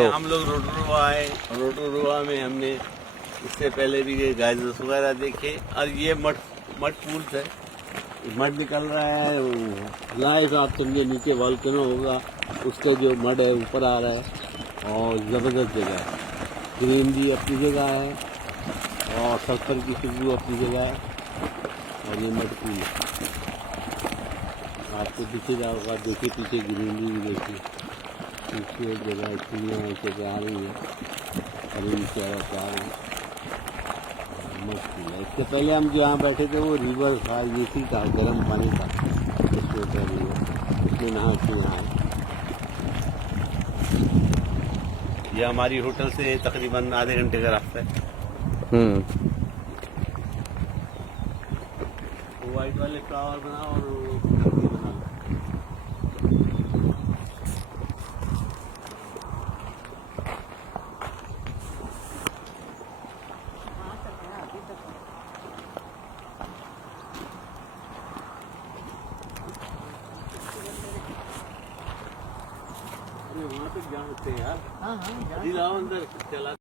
हम लोग रोटोरुआ आए। रोटोरुआ में हमने इससे पहले भी ये गाइजेस वगैरह देखे और ये मड पूल है, मड निकल रहा है। लाइव आप समझे नीचे वॉल्केनो होगा, उसका जो मड है ऊपर आ रहा है और ज़बरदस्त जगह है। ग्रीनरी अपनी जगह है और सल्फर की खुशबू अपनी जगह है और ये मड पूल है। आपको दिखे जाओगा, देखिए पीछे ग्रीनरी भी देखिए, खूबसूरत जगह, चिड़ियाँ ऐसे आ रही है, हरी चारा आ रही है, मस्त है। इससे पहले हम जो यहाँ बैठे थे वो रिवर था, ये सी था, गर्म पानी था, उसमें नहा के यहाँ। ये हमारी होटल से तकरीबन आधे घंटे का रास्ता है। वो वाइट वाले फ्लावर बनाओ और बना लो। वहाँ तक जा सकते हैं यार। हाँ, अंदर चला